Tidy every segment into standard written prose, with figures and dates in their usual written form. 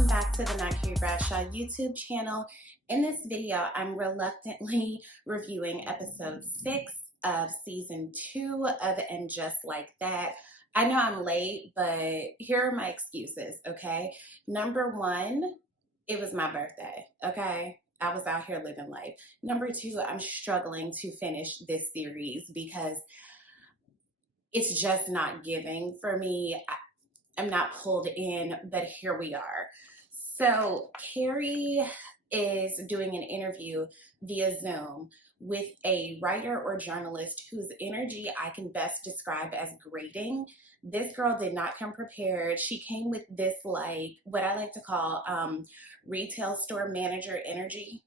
welcome back to the Not Carrie Bradshaw YouTube channel. In this video, I'm reluctantly reviewing episode 6 of season 2 of And Just Like That. I know I'm late, but here are my excuses, okay? Number 1, it was my birthday, okay? I was out here living life. Number 2, I'm struggling to finish this series because it's just not giving for me. I'm not pulled in, but here we are. So Carrie is doing an interview via Zoom with a writer or journalist whose energy I can best describe as grating. This girl did not come prepared. She came with this, like, what I like to call retail store manager energy.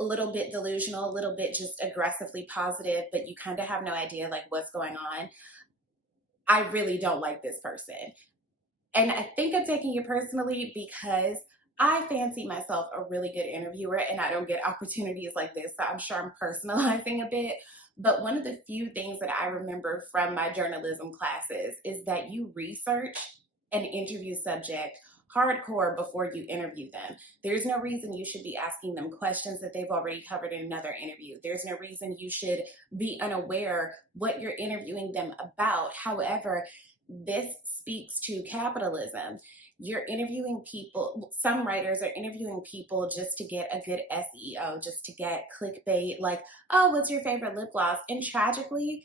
A little bit delusional, a little bit just aggressively positive, but you kind of have no idea like what's going on. I really don't like this person. And I think I'm taking it personally because I fancy myself a really good interviewer and I don't get opportunities like this. So I'm sure I'm personalizing a bit. But one of the few things that I remember from my journalism classes is that you research an interview subject hardcore before you interview them. There's no reason you should be asking them questions that they've already covered in another interview. There's no reason you should be unaware what you're interviewing them about. However, this speaks to capitalism. You're interviewing people, some writers are interviewing people just to get a good SEO, just to get clickbait, like, oh, what's your favorite lip gloss? And tragically,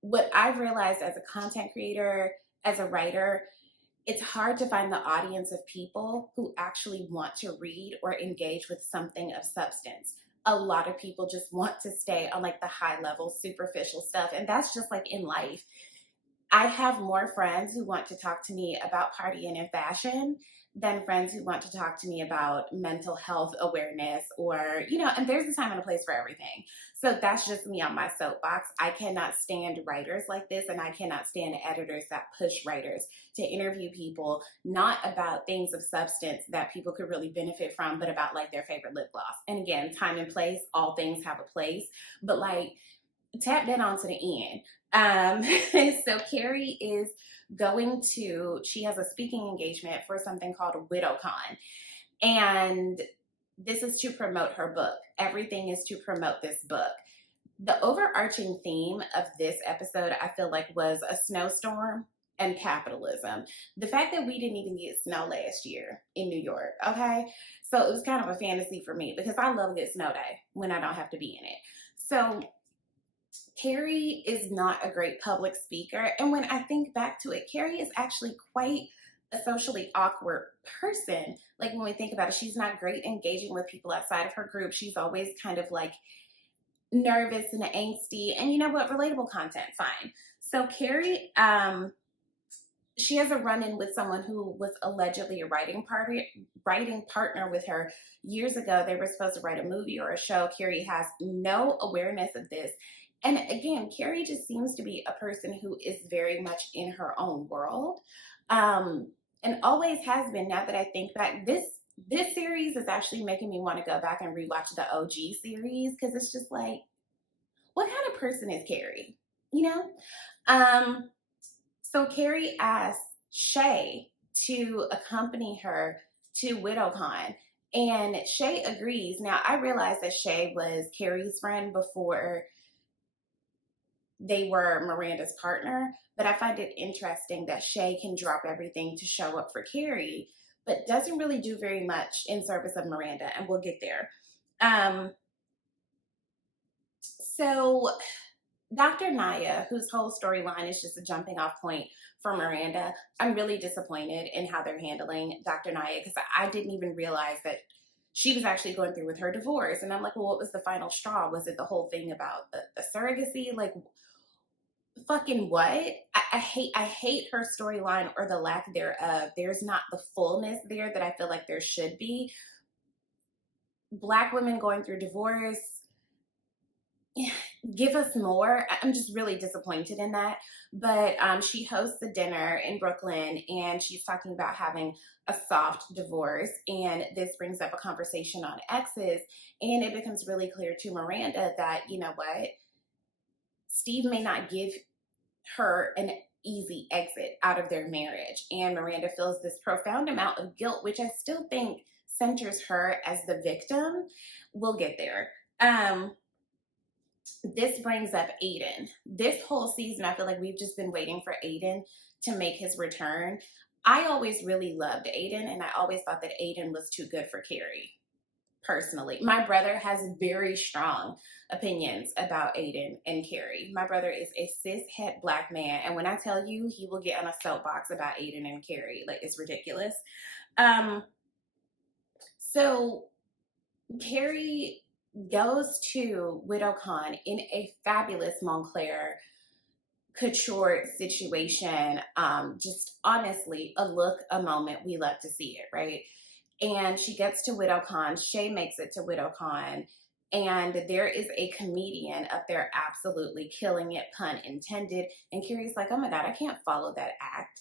what I've realized as a content creator, as a writer, it's hard to find the audience of people who actually want to read or engage with something of substance. A lot of people just want to stay on like the high level, superficial stuff. And that's just like in life. I have more friends who want to talk to me about partying and fashion than friends who want to talk to me about mental health awareness or, and there's a time and a place for everything. So that's just me on my soapbox. I cannot stand writers like this, and I cannot stand editors that push writers to interview people, not about things of substance that people could really benefit from, but about like their favorite lip gloss. And again, time and place, all things have a place, but like, tap that on to the end. So Carrie is she has a speaking engagement for something called WidowCon. And this is to promote her book. Everything is to promote this book. The overarching theme of this episode, I feel like, was a snowstorm and capitalism. The fact that we didn't even get snow last year in New York, okay? So it was kind of a fantasy for me because I love a good snow day when I don't have to be in it. So Carrie is not a great public speaker. And when I think back to it, Carrie is actually quite a socially awkward person. Like when we think about it, she's not great engaging with people outside of her group. She's always kind of like nervous and angsty. And you know what? Relatable content, fine. So Carrie, she has a run-in with someone who was allegedly a writing partner with her years ago. They were supposed to write a movie or a show. Carrie has no awareness of this. And again, Carrie just seems to be a person who is very much in her own world, and always has been. Now that I think back, this series is actually making me want to go back and rewatch the OG series because it's just like, what kind of person is Carrie? So Carrie asked Shay to accompany her to WidowCon, and Shay agrees. Now I realized that Shay was Carrie's friend before they were Miranda's partner, but I find it interesting that Shay can drop everything to show up for Carrie, but doesn't really do very much in service of Miranda, and we'll get there. So Dr. Naya, whose whole storyline is just a jumping off point for Miranda, I'm really disappointed in how they're handling Dr. Naya because I didn't even realize that she was actually going through with her divorce. And I'm like, well, what was the final straw? Was it the whole thing about the surrogacy? Like, fucking what? I hate her storyline or the lack thereof. There's not the fullness there that I feel like there should be. Black women going through divorce, give us more. I'm just really disappointed in that. But she hosts a dinner in Brooklyn and she's talking about having a soft divorce. And this brings up a conversation on exes. And it becomes really clear to Miranda that, you know what, Steve may not give her easy exit out of their marriage. And Miranda feels this profound amount of guilt, which I still think centers her as the victim. We'll get there. This brings up Aiden. This whole season, I feel like we've just been waiting for Aiden to make his return. I always really loved Aiden, and I always thought that Aiden was too good for Carrie. Personally, my brother has very strong opinions about Aiden and Carrie. My brother is a cishet black man, and when I tell you, he will get on a soapbox about Aiden and Carrie, like it's ridiculous. So Carrie goes to WidowCon in a fabulous Montclair couture situation. Just honestly, a look, a moment. We love to see it, right? And she gets to WidowCon. Shay makes it to WidowCon. And there is a comedian up there absolutely killing it, pun intended. And Carrie's like, oh my God, I can't follow that act.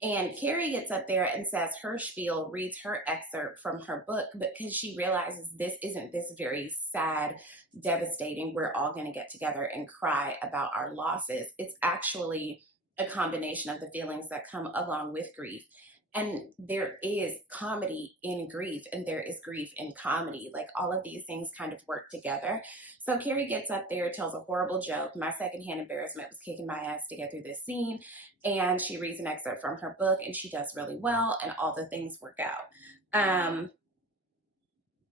And Carrie gets up there and says her spiel, reads her excerpt from her book, because she realizes this isn't this very sad, devastating, we're all going to get together and cry about our losses. It's actually a combination of the feelings that come along with grief. And there is comedy in grief, and there is grief in comedy. Like, all of these things kind of work together. So Carrie gets up there, tells a horrible joke. My secondhand embarrassment was kicking my ass to get through this scene. And she reads an excerpt from her book, and she does really well, and all the things work out.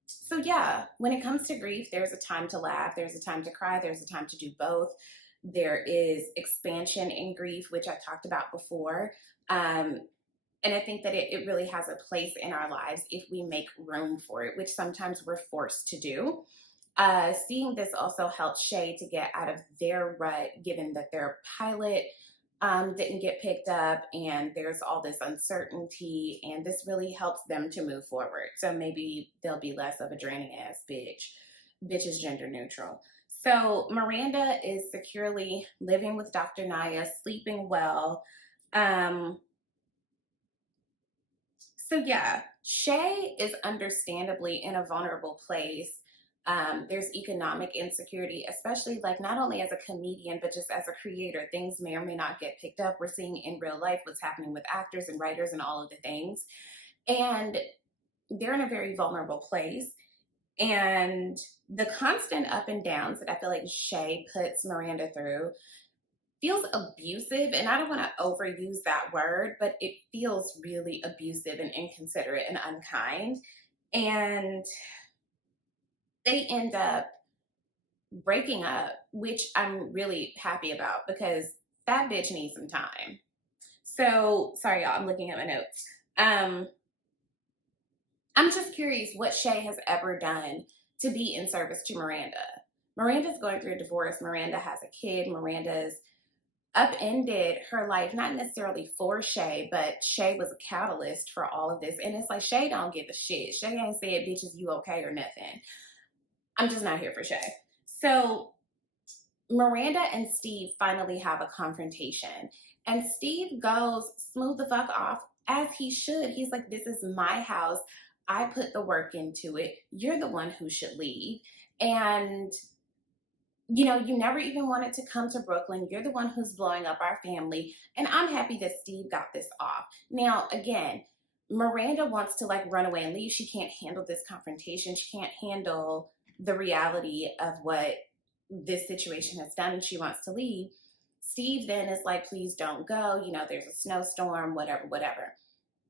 So yeah, when it comes to grief, there's a time to laugh, there's a time to cry, there's a time to do both. There is expansion in grief, which I talked about before. And I think that it really has a place in our lives if we make room for it, which sometimes we're forced to do. Seeing this also helped Shay to get out of their rut, given that their pilot didn't get picked up and there's all this uncertainty, and this really helps them to move forward. So maybe they'll be less of a draining ass bitch. Bitch is gender neutral. So Miranda is securely living with Dr. Naya, sleeping well. So yeah, Shay is understandably in a vulnerable place. There's economic insecurity, especially like not only as a comedian, but just as a creator. Things may or may not get picked up. We're seeing in real life what's happening with actors and writers and all of the things. And they're in a very vulnerable place. And the constant up and downs that I feel like Shay puts Miranda through feels abusive, and I don't want to overuse that word, but it feels really abusive and inconsiderate and unkind. And they end up breaking up, which I'm really happy about, because that bitch needs some time. So sorry, y'all, I'm looking at my notes. I'm just curious what Shay has ever done to be in service to Miranda. Miranda's going through a divorce. Miranda has a kid. Miranda's upended her life, not necessarily for Shay, but Shay was a catalyst for all of this. And it's like, Shay don't give a shit. Shay ain't said, bitches, you okay or nothing. I'm just not here for Shay. So Miranda and Steve finally have a confrontation. And Steve goes smooth the fuck off, as he should. He's like, this is my house. I put the work into it. You're the one who should leave. And you know, you never even wanted to come to Brooklyn. You're the one who's blowing up our family. And I'm happy that Steve got this off. Now, again, Miranda wants to like run away and leave. She can't handle this confrontation. She can't handle the reality of what this situation has done, and she wants to leave. Steve then is like, please don't go. You know, there's a snowstorm, whatever, whatever.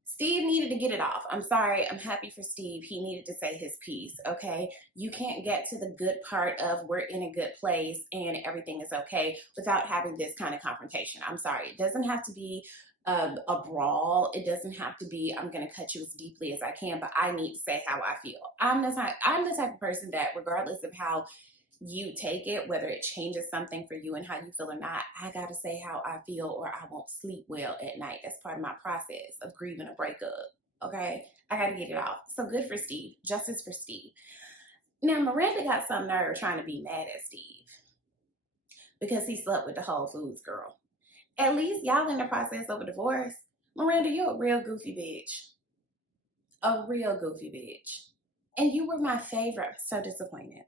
Steve needed to get it off. I'm sorry. I'm happy for Steve. He needed to say his piece, okay? You can't get to the good part of we're in a good place and everything is okay without having this kind of confrontation. I'm sorry. It doesn't have to be a brawl. It doesn't have to be, I'm going to cut you as deeply as I can, but I need to say how I feel. I'm the type of person that regardless of how you take it, whether it changes something for you and how you feel or not, I gotta say how I feel or I won't sleep well at night. That's part of my process of grieving a breakup. Okay, I gotta get it off. So good for Steve. Justice for Steve. Now Miranda got some nerve trying to be mad at Steve because he slept with the Whole Foods girl. At least y'all in the process of a divorce. Miranda, you're a real goofy bitch. A real goofy bitch. And you were my favorite. I'm so disappointed.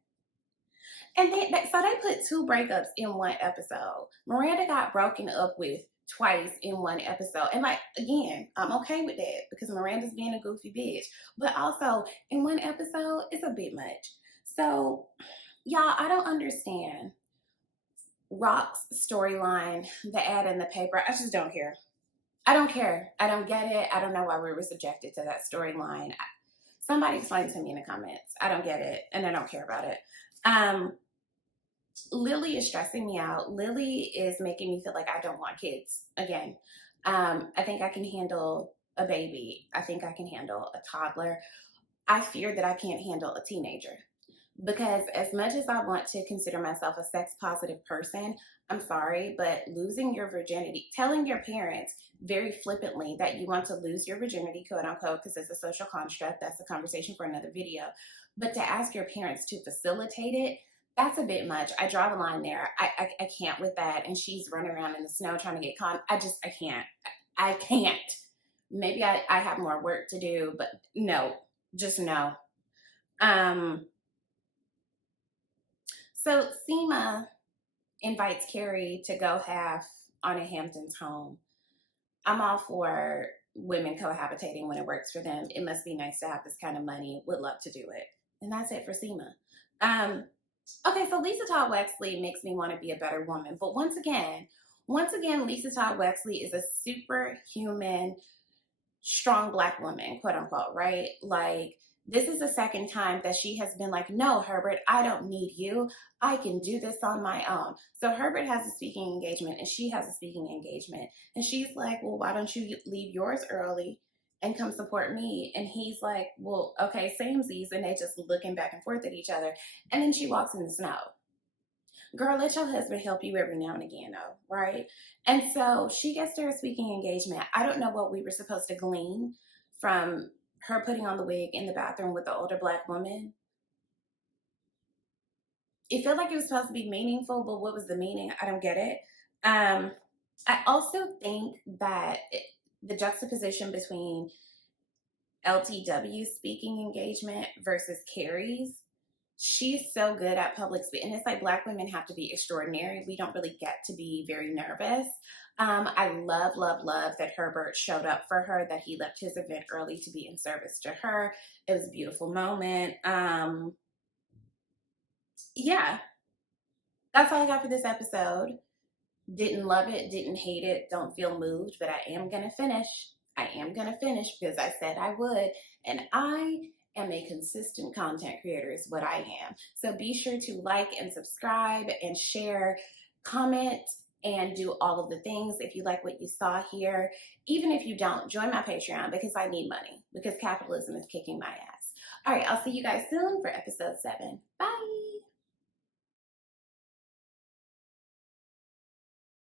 And so they put 2 breakups in one episode. Miranda got broken up with twice in one episode. And like, again, I'm okay with that because Miranda's being a goofy bitch. But also, in one episode, it's a bit much. So, y'all, I don't understand Rock's storyline, the ad in the paper. I just don't care. I don't care. I don't get it. I don't know why we were subjected to that storyline. Somebody explain to me in the comments. I don't get it, and I don't care about it. Lily is stressing me out. Lily is making me feel like I don't want kids again. I think I can handle a baby. I think I can handle a toddler. I fear that I can't handle a teenager. Because as much as I want to consider myself a sex positive person, I'm sorry, but losing your virginity, telling your parents very flippantly that you want to lose your virginity, quote unquote, because it's a social construct, that's a conversation for another video. But to ask your parents to facilitate it, that's a bit much. I draw the line there. I can't with that. And she's running around in the snow trying to get caught. I can't. I can't. Maybe I have more work to do, but no, just no. So Seema invites Carrie to go half on a Hamptons home. I'm all for women cohabitating when it works for them. It must be nice to have this kind of money. Would love to do it. And that's it for Seema. Okay, so Lisa Todd Wexley makes me want to be a better woman. But once again, Lisa Todd Wexley is a superhuman, strong Black woman, quote unquote, right? Like, this is the second time that she has been like, no, Herbert, I don't need you. I can do this on my own. So Herbert has a speaking engagement and she has a speaking engagement. And she's like, well, why don't you leave yours early and come support me? And he's like, well, okay, samesies. And they just looking back and forth at each other. And then she walks in the snow. Girl, let your husband help you every now and again, though, right? And so she gets to her speaking engagement. I don't know what we were supposed to glean from her putting on the wig in the bathroom with the older Black woman. It felt like it was supposed to be meaningful, but what was the meaning? I don't get it. I also think that the juxtaposition between LTW's speaking engagement versus Carrie's, she's so good at public speaking. And it's like Black women have to be extraordinary. We don't really get to be very nervous. I love that Herbert showed up for her, that he left his event early to be in service to her. It was a beautiful moment. Yeah, that's all I got for this episode. Didn't love it, didn't hate it, don't feel moved, but I am going to finish. I am going to finish because I said I would. And I am a consistent content creator is what I am. So be sure to like and subscribe and share, comment, and do all of the things. If you like what you saw here, even if you don't, join my Patreon because I need money, because capitalism is kicking my ass. All right, I'll see you guys soon for episode 7. Bye.